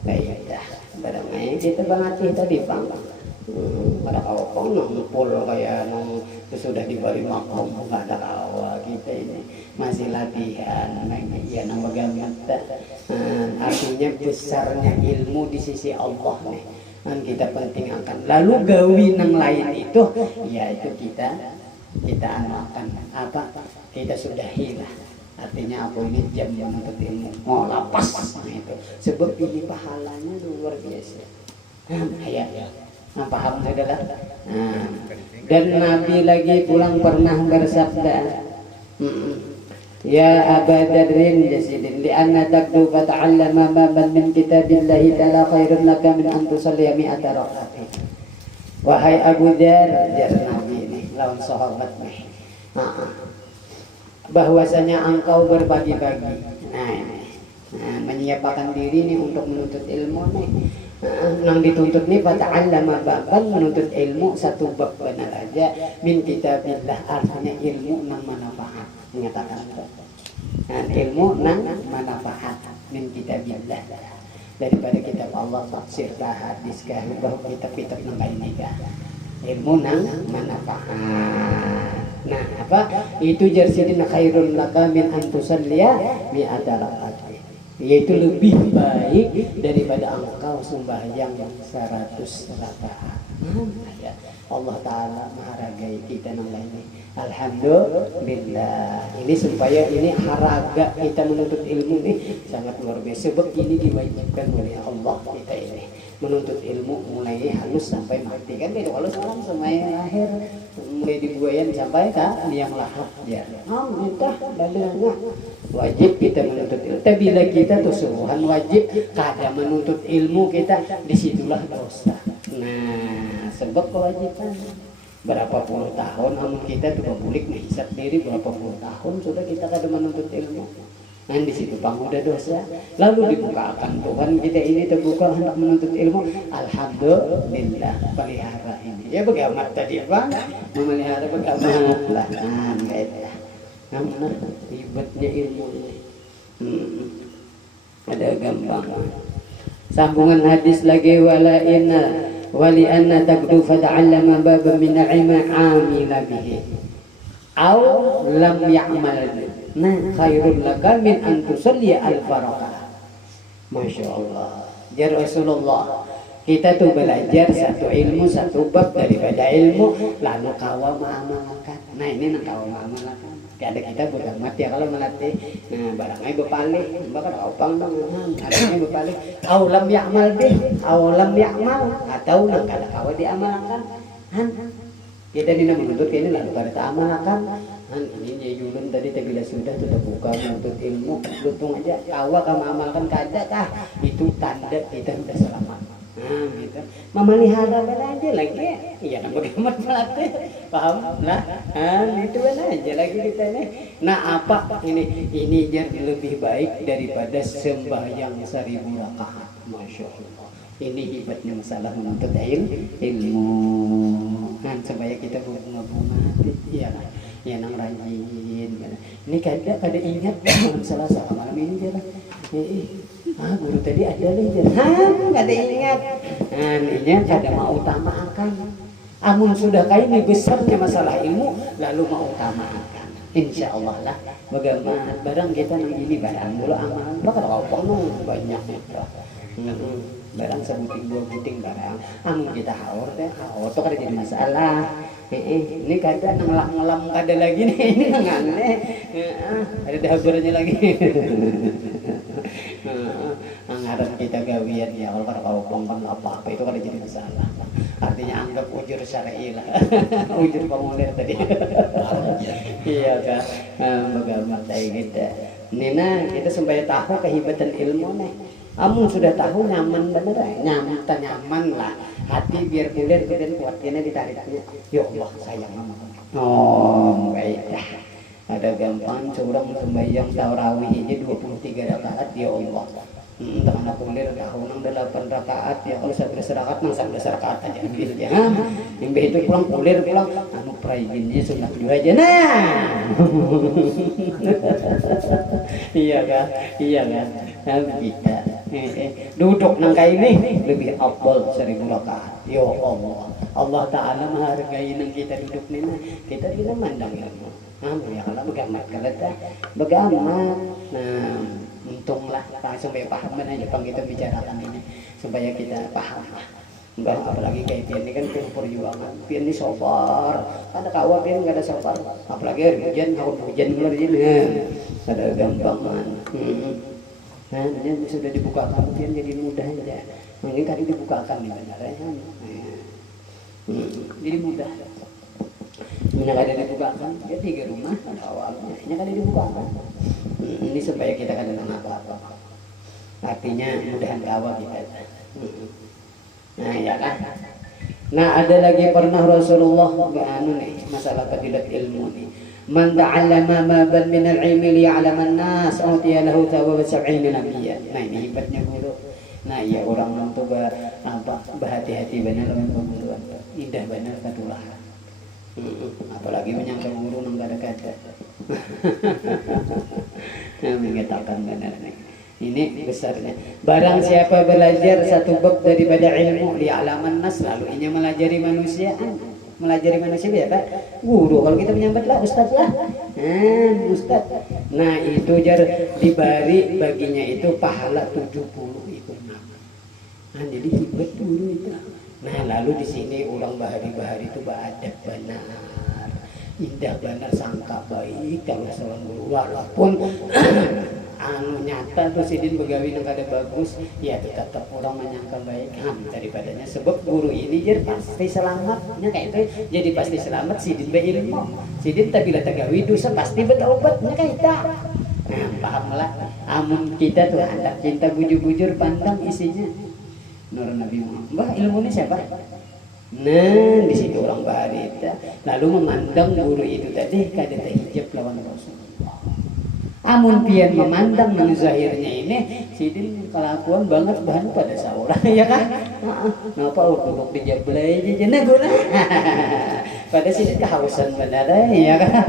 kayak dah. Barangnya kita banget tadi bang. Pada kau ngumpul kayak nang sudah diberi makom nggak ada kawa kita ini masih latihan ya nang bagaimana artinya besarnya ilmu di sisi Allah nih kan kita penting akan lalu gawi nang lain itu ya itu kita akan apa kita sudah hilang artinya aku ini jam menuntut ilmu mau lapas itu sebab ini pahalanya luar biasa ya paham saudara Dan Nabi lagi pulang pernah bersabda, ya Aba Darrin jasidin li'anna takdu fata'allama ma min kitabillahi ta'ala khairun laka min an tusalliya mi'ata rakaat. Wahai Abu Dar, jar Nabi ini lawan sahabat nih, bahwasanya engkau berbagi-bagi. Menyiapkan diri nih untuk menuntut ilmu nih. Nang dituntut nih fata'allama baban, menuntut ilmu satu bab benar aja min kitabillah, artinya ilmu nang manfaat, menyatakan ilmu nang manfaat min kitabillah, daripada kitab Allah, tafsir kah, hadis kah, kitab-kitab nang ini kah, ilmu nang manfaat. Nah apa itu jarsidina khairun laka min antusalliya mi'ata rakaat, yaitu lebih baik daripada engkau sembahyang 100 rakaat. Ya, Allah Ta'ala menghargai kita nang ini. Alhamdulillah. Ini supaya ini haraga kita menuntut ilmu ini sangat luar biasa. Sebab ini diwajibkan oleh Allah kita ini menuntut ilmu mulai halus sampai mati kan. Kalau sekarang sampai akhir mulai dibuayan sampai yang lahap ya. Minta dalilnya. Wajib kita menuntut ilmu. Tapi bila kita tuh suruhan wajib kada menuntut ilmu kita, disitulah dosa. Nah, sebab kewajiban berapa puluh tahun namun kita tuh bulik menghisap diri berapa puluh tahun sudah kita kada menuntut ilmu. Nah di situ pang udah dosa. Lalu dibukakan Tuhan kita ini terbuka hendak menuntut ilmu. Alhamdulillah, pelihara ini. Ya bagaimana tadi Bang? Memelihara bagaimana lah. Nah, gitu. Namun ribetnya ilmu ini. Ada gampang. Sambungan hadis lagi wala inna wali anna taqdu fata'allama baban min al-ilmi amila bihi aw lam ya'mal. Nah khairun laka min an tusalli al-faraqah. Masya Allah. Ya Rasulullah, kita tuh belajar satu ilmu satu bab daripada ilmu lalu kawa mengamalkan. Nah ini nak kawa mengamalkan. Ada kita berhemat ya kalau melatih. Nah barangnya berpalih, bakal opang barangnya berpalih. Aulam ya'mal bih, aulam ya'mal, atau nak kada kawa diamalkan. Kita ini menuntut ini lalu kada amalkan. Ini nyayulun tadi bila sudah tuh buka menuntut ilmu, lutung aja kawa kamu amalkan kada kah? Itu tanda kita sudah selamat. Nah, gitu. Memelihara aja lagi, iya nak bagaimana melatih, paham lah? Itu aja lagi kita nih. Nah apa ini jadi lebih baik daripada sembahyang 1000 rakaat. Masya Allah. Ini hebatnya masalah menuntut ilmu. Kan supaya kita bunga-bunga hati, ya kan? Ya nang rajin. Ini kada ingat malam Selasa malam ini jalan. Guru tadi ada lagi. Nggak ada ingat. Ini kada mau utamakan. Amun sudah kaini besarnya masalah ilmu, lalu mau utamakan. Insya Allah lah. Bagaimana barang kita nang ini barang dulu amal. Bakal apa banyak itu. Barang sebuting dua buting barang. Amun kita haur tuh kada jadi masalah. Ini kada ngelam kada lagi nih. Ini aneh. Ada dahabernya lagi. Anggaran kita gawian ya kalau kau apa itu kan jadi masalah. Artinya anggap ujur syar'i lah. Ujur formulir tadi. Iya kan. Bagaimana kita. Nina kita supaya tahu kehebatan ilmu nih. Amun sudah tahu nyaman bener nyaman lah. Hati biar kulir dan kuatnya ditariknya. Ya Allah sayang mama. Oh baik dah. Ada gampang seorang sembahyang tarawih aja 23 rakaat ya Allah. Tangan aku kulir tahu nang 8 rakaat ya kalau 11 rakaat nang 11 rakaat aja ambil ya. Yang begitu pulang kulir pulang anu praijinnya sunat juga aja nah. Iya kan? Iya kan? Kita duduk nang kayak ini lebih afdal 1000 rakaat. Ya Allah. Allah Ta'ala menghargai nang kita duduk nih. Kita tidak mandang ilmu. Ya kalau bagaimana nah untunglah supaya paham aja pang kita bicarakan ini supaya kita paham lah. Apalagi kayak pian ini kan perjuangan pian ini sabar ada kawan pian nggak ada sabar apalagi hujan keluar ini ada gampangan. Nah ini sudah dibukakan pian jadi mudah aja. Ini tadi dibukakan nih benar ya. Jadi mudah. Nya kada dibukakan, dia 3 rumah awalnya, nya kada dibukakan. Ini supaya kita kada nang apa-apa. Artinya mudahan kawa kita. Nah ya kan. Nah ada lagi pernah Rasulullah anu nih masalah fadilat ilmu nih. Man ta'allama ma ban min al-ilmi liya'laman nas utiya lahu thawab 70 nabiyyan. Nah ini hebatnya guru. Nah ya orang tuh berhati-hati benar dengan guru. Indah benar katulah. Apalagi menyangka guru nang kada-kada. Nah mengatakan benar nih. Ini besarnya. Barang siapa belajar satu bab daripada ilmu li'alaman nas, lalu ini melajari manusia. Melajari manusia ya Pak? Guru, kalau kita menyambat lah ustaz lah. Ustaz. Nah itu jar diberi baginya itu pahala 70 itu nama. Nah jadi hebat guru itu. Nah lalu di sini ulang bahari-bahari itu beradab benar. Indah benar, sangka baik kalau seorang guru walaupun anu nyata tuh sidin begawi nang kada bagus ya tetap orang menyangka baik daripadanya sebab guru ini jadi pasti selamatnya kayak itu jadi pasti selamat sidin berilmu sidin tabila tagawi dosa pasti bertaubatnya kayak itu. Nah paham lah amun kita tuh hendak cinta bujur-bujur pandang isinya Nur Nabi Muhammad. Bah ilmu ini siapa? Nah di situ orang barita lalu memandang guru itu tadi kada terhijab lawan Rasul. Amun pian memandang menu zahirnya ini sidin kelakuan banget bahan pada saurah ya kan. Napa duduk di jablay aja nah guna. Pada sidin kehausan benar ya kan.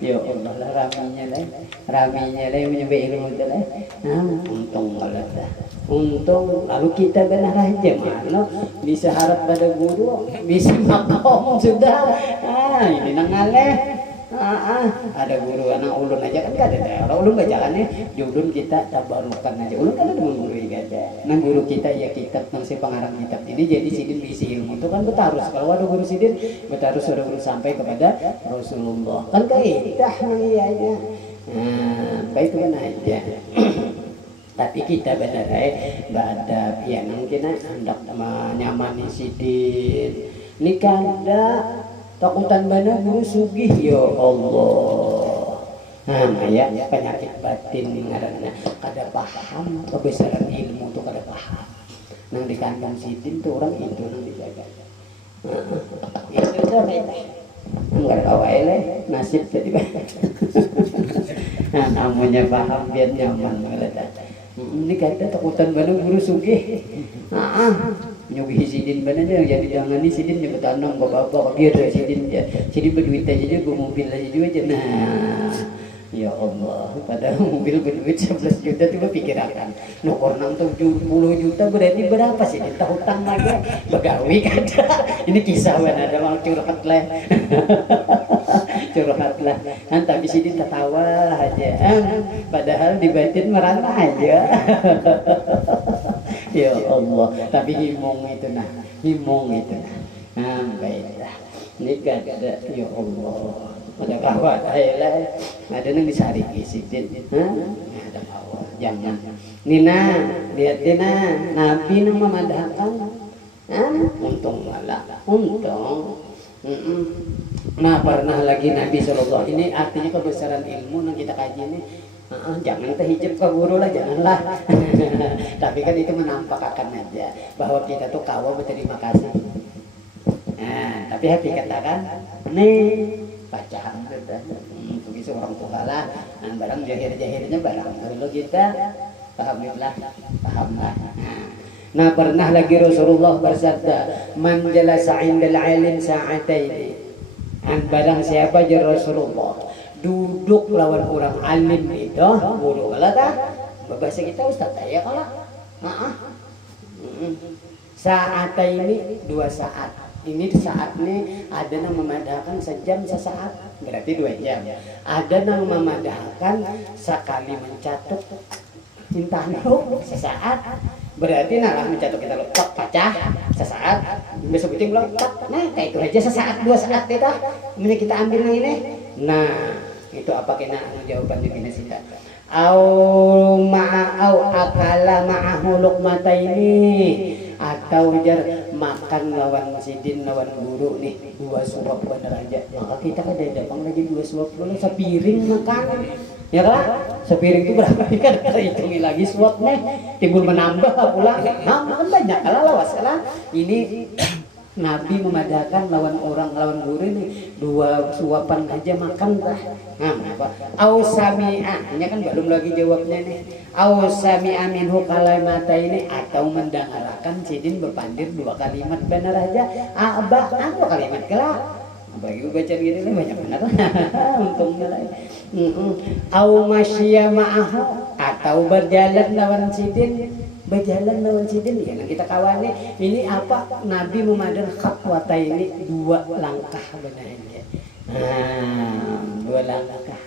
Ya Allah lah raminya lah menyampai ilmu itu lah. Untung malah dah. Untung lalu kita benar aja mana bisa harap pada guru bisa makom sudah ini nangaleh ada guru anak ulun aja kan gak ada kalau ulun bacaannya ulun kita tabarukan aja ulun kan ada guru aja nah guru kita ya kitab nang si pengarang kitab ini jadi sidin bisi ilmu itu kan betarus kalau ada guru sidin betarus ada guru sampai kepada Rasulullah kan kaidah nang iya aja baik kan aja. Tapi kita benar badab ya mungkin hendak menyamani sidin ini kada takutan benar guru sugih ya Allah. Nah ya penyakit batin ngaranna kada paham kebesaran ilmu tuh kada paham nang di kandang sidin tuh orang itu nang dijaga itu tuh enggak kawai le nasib tadi nah namanya paham biar nyaman meledak. Ini kata takutan baru guru sugih. Nyobi sidin bananya jadi jangan ni sidin je bertanam bapak biar sidin berduit aja gue mobil aja juga nah. Ya Allah, pada mobil berduit 11 juta coba pikirkan. Nokor nang 70 juta berarti berapa sih kita hutang lagi? Begawi kada. Ini kisah benar ada mau curhat lah. Curhat lah. Tapi sidin tertawa aja. Padahal di batin merana aja. Ya Allah, tapi himong itu nah. Baiklah. Ini kada ya Allah. Ada kawat ayolah ada nang disari sidin ada kawat jangan nina lihat dina nabi nang memadahkan untung malah untung nah pernah lagi Nabi sallallahu ini artinya kebesaran ilmu yang kita kaji ini jangan terhijab ke guru lah janganlah tapi kan itu menampakkan aja bahwa kita tuh kawa berterima kasih tapi hati katakan nih bacaan sudah begitu orang tua lah barang jahir-jahirnya barang kalau kita pahamlah nah pernah lagi Rasulullah bersabda man jalasa indal alim sa'ataini barang siapa aja Rasulullah duduk lawan orang alim itu guru kalau dah bahasa kita ustaz ya kalau sa'ataini 2 saat ini saat ini ada yang memadahkan sejam sesaat berarti 2 jam ada yang memadahkan sekali mencatut intanu sesaat berarti nah mencatuk kita letak pecah sesaat besok itu belum nah kayak itu aja sesaat 2 saat kita ini kita ambil yang ini nah itu apa kena jawaban di sini kita au akala ma'ahu luqmataini atau jar makan lawan sidin lawan guru nih 2 suap bener aja, maka kita kan ada dapat lagi 2 suap dulu sepiring makan, ya kan? Sepiring itu berapa kan? Hitungi lagi suapnya, timbul menambah pula. Nah, makan banyak kalah lawas kalah. Ini Nabi memadakan lawan orang lawan guru ini 2 suapan aja makan dah. Nah, apa? Ausami'a, ini kan belum lagi jawabnya nih. Ausami'a minhu kalimata ini atau mendengarkan sidin berpandir 2 kalimat benar aja. Abah, 2 kalimat kelak. Bagi gue baca gini nih banyak benar. Untungnya lah. Au masya ma'ahu atau berjalan lawan sidin. Berjalan lawan sidin ya, nah kita kawannya ini apa Nabi memadan khatwata ini 2 langkah benarnya. Nah, 2 langkah.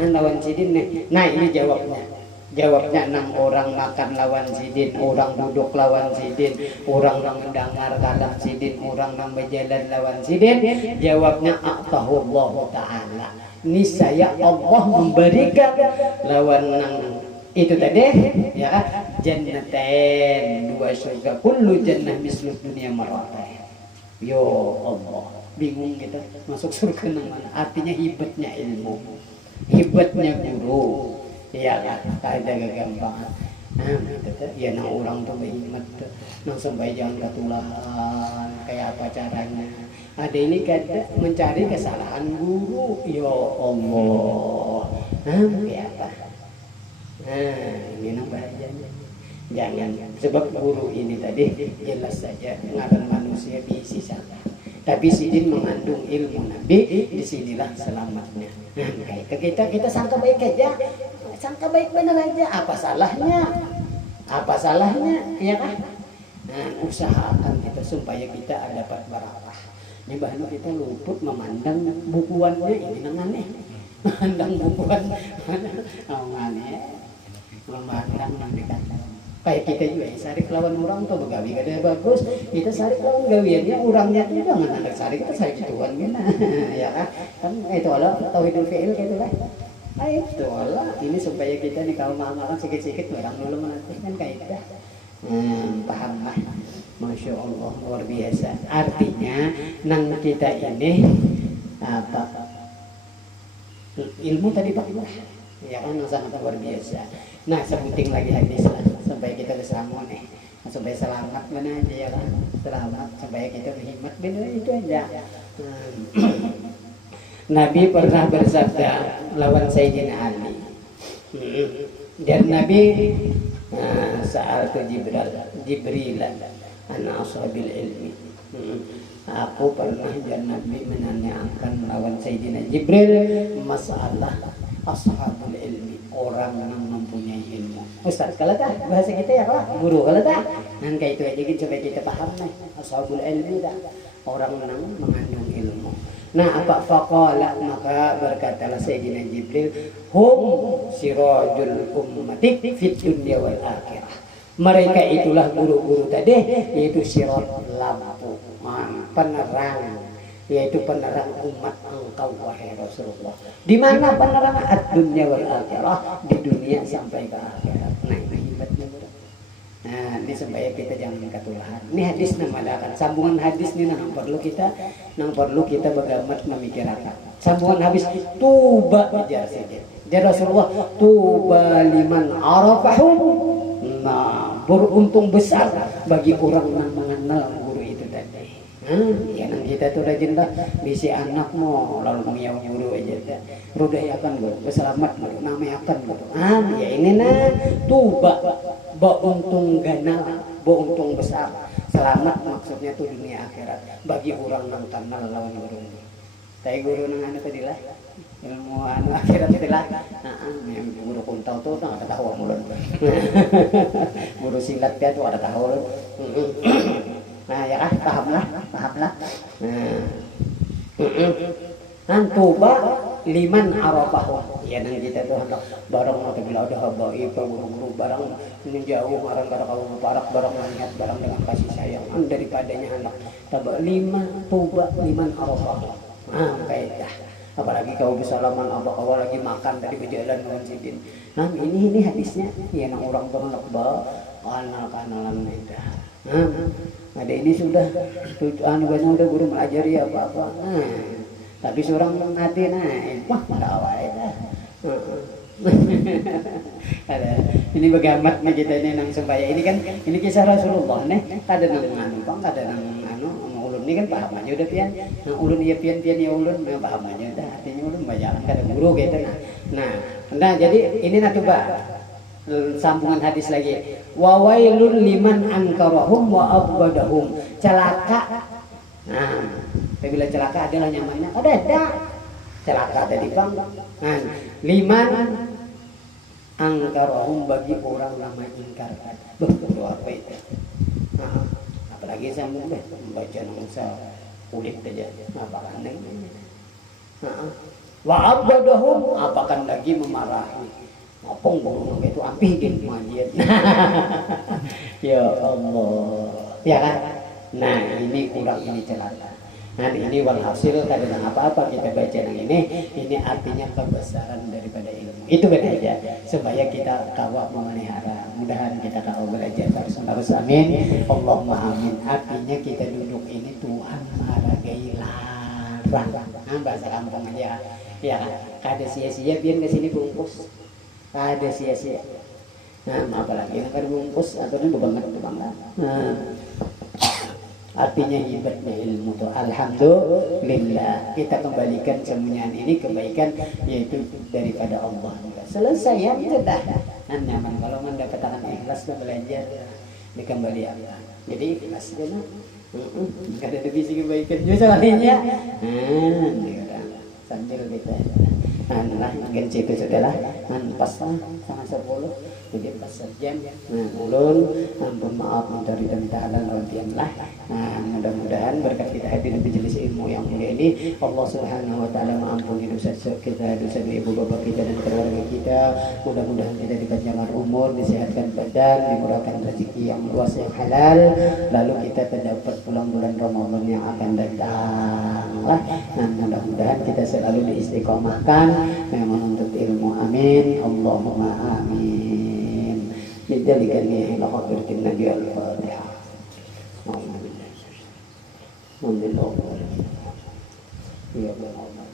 Nah, lawan sidin nih. Nah, ini jawabnya. Jawabnya 6 orang makan lawan sidin, orang duduk lawan sidin, orang mendengar kalam sidin, orang berjalan lawan sidin. Jawabnya Allah Ta'ala. Ini saya Allah memberikan lawan itu tadi ya kan, jannatain 2 surga, kullu jannah mislu dunia marratain. Yo Allah, bingung kita masuk surga nang mana, artinya hebatnya ilmu, hebatnya guru ya kan, kaida gampang. Nah itu tuh ya nang orang tuh berhikmat tuh nang sembahyang katulahan kayak apa caranya. Ada ini kada mencari kesalahan guru, yo Allah. Kayak apa? Nah, ini nang bahayanya. Jangan, sebab guru ini tadi jelas saja ngaran manusia diisi salah. Tapi sidin mengandung ilmu Nabi, disinilah selamatnya. Nah, kita sangka baik aja, sangka baik benar aja. Apa salahnya? Apa salahnya? Ya kan? Nah, usahakan kita supaya kita dapat barakah. Ini bahkan kita luput memandang bukuannya ini nangannya. Memandang bukuan, aneh. Memandang nantikan kayak kita juga sarik lawan orang tuh begawi kada bagus, kita sarik lawan gawiannya orangnya tuh jangan ada sarik, kita sarik Tuhan gimana ya kan itu Allah tauhidul fi'il gitu lah. Itu Allah ini supaya kita nih kalau makan sedikit-sedikit orang dulu menanti kan kayak itu. Paham lah. Masya Allah luar biasa. Artinya nang kita ini apa ilmu tadi Pak ya kan sangat luar biasa. Nah sebuting lagi hadis lah sampai kita bersama nih, sampai selamat mana aja ya kan, selamat supaya kita berhikmat benar itu aja. Nabi pernah bersabda lawan Sayyidina Ali. Dan Nabi saat Jibril an ashabil ilmi. Aku pernah dan Nabi menanyakan lawan Sayyidina Jibril masalah ashabul ilmi, orang yang mempunyai ilmu. Ustaz, kalau dah bahasa kita ya lah, guru kalau dah. Dan kayak itu aja gitu supaya kita paham nih, ashabul ilmi dah, orang yang mengandung ilmu. Nah, apa faqala maka berkatalah Sayyidina Jibril, hum sirajul ummati fid dunya wal akhirah. Mereka itulah guru-guru tadi, yaitu sirat lampu, penerang, yaitu penerang umat engkau wahai Rasulullah. Di mana penerang ad-dunya wal akhirah, di dunia sampai ke akhirat. Nah, itu hebatnya. Nah, ini supaya kita jangan ketulahan. Ini hadis namadakan. Sambungan hadis ini nang perlu kita bagamat memikirkan. Sambungan hadis tuba bijar saja. Jadi Rasulullah tuba liman arafahu. Nah, beruntung besar bagi orang yang mengenal guru itu tadi. Ya nang kita tuh rajin dah bisi anak mau lalu miau guru aja dah. Rudayakan guru, selamat guru, namayakan guru. Ya ini nah tuba beruntung ganal, beruntung besar. Selamat maksudnya tuh dunia akhirat bagi orang yang kenal lawan guru. Tapi guru nang anu tadi lah. Ilmu anu akhirat itu lah. Guru kuntau tuh ada tahu mulun. Guru silat dia tuh ada tahu. Nah ya kan paham lah. Tuba liman arafahu. Ya nang kita tuh hendak barang mata bila ada habaib guru-guru barang menjauh barang kalau parak barang niat barang dengan kasih sayang daripadanya hendak tabak tuba liman arafahu. Kayak dah. Apalagi kau bersalaman awal lagi makan tadi berjalan dengan sidin. Nah ini hadisnya ya nang orang pernah ba kanal-kanalan itu. Ada ini sudah udah guru melajari apa-apa. Tapi seorang hati wah marah dah. Ada ini bagaimana nih kita ini nang sembaya ini kan ini kisah Rasulullah nih kada nang bang kada nang ulun ini kan paham aja udah pian ulun iya pian ya ulun paham aja udah artinya ulun bajalan kada guru gitu nah jadi ini natuba sambungan hadis lagi wa wailun liman angkarahum wa abgadahum celaka. Bila celaka adalah nyamannya ada celaka tadi bang. Liman angkarahum bagi orang lama ingkar. Betul apa itu? Apalagi sambung deh membaca nangsa kulit aja apakah neng? Wa abgadahum apakan lagi memarahi. Ngopong bong itu api gitu manjir. Ya Allah. Ya kan? Nah ini kurang ini celaka. Nah ini walhasil kadang apa-apa kita baca yang ini artinya kebesaran daripada ilmu. Itu kan aja supaya kita kawak memelihara. Mudahan kita kawak belajar terus amin. Allahumma amin. Artinya kita duduk ini Tuhan maragai larang. Bahasa kampung aja. Ya kan? Kada sia-sia biar ke sini bungkus. Ada sia-sia. Apalagi yang kada bungkus atau ini banget itu bangga. Artinya hebatnya ilmu tuh. Alhamdulillah kita kembalikan semuanya ini kebaikan yaitu daripada Allah. Selesai ya sudah. Nyaman kalau mendapatkan ikhlas dan belajar dikembali Allah. Jadi ikhlas aja kada ada bisi kebaikan juga soalnya. Sambil kita lah mungkin situ sudahlah pas sama 10 jadi pas sejam ulun ampun maaf mencari dan ta'ala lawan lah. Mudah-mudahan berkat kita hadir di majelis ilmu yang mulia ini Allah Subhanahu wa taala mengampuni dosa kita, dosa ibu bapak kita dan keluarga kita. Mudah-mudahan kita dipanjangkan umur, disehatkan badan, dimurahkan rezeki yang luas yang halal, lalu kita terdapat pulang bulan Ramadan yang akan datang lah. Mudah-mudahan kita selalu diistiqomahkan menuntut ilmu. Amin. Allahumma amin. Dijadikan ni lakabirtin Nabi Al-Fatihah. Alhamdulillah. Ya Allah.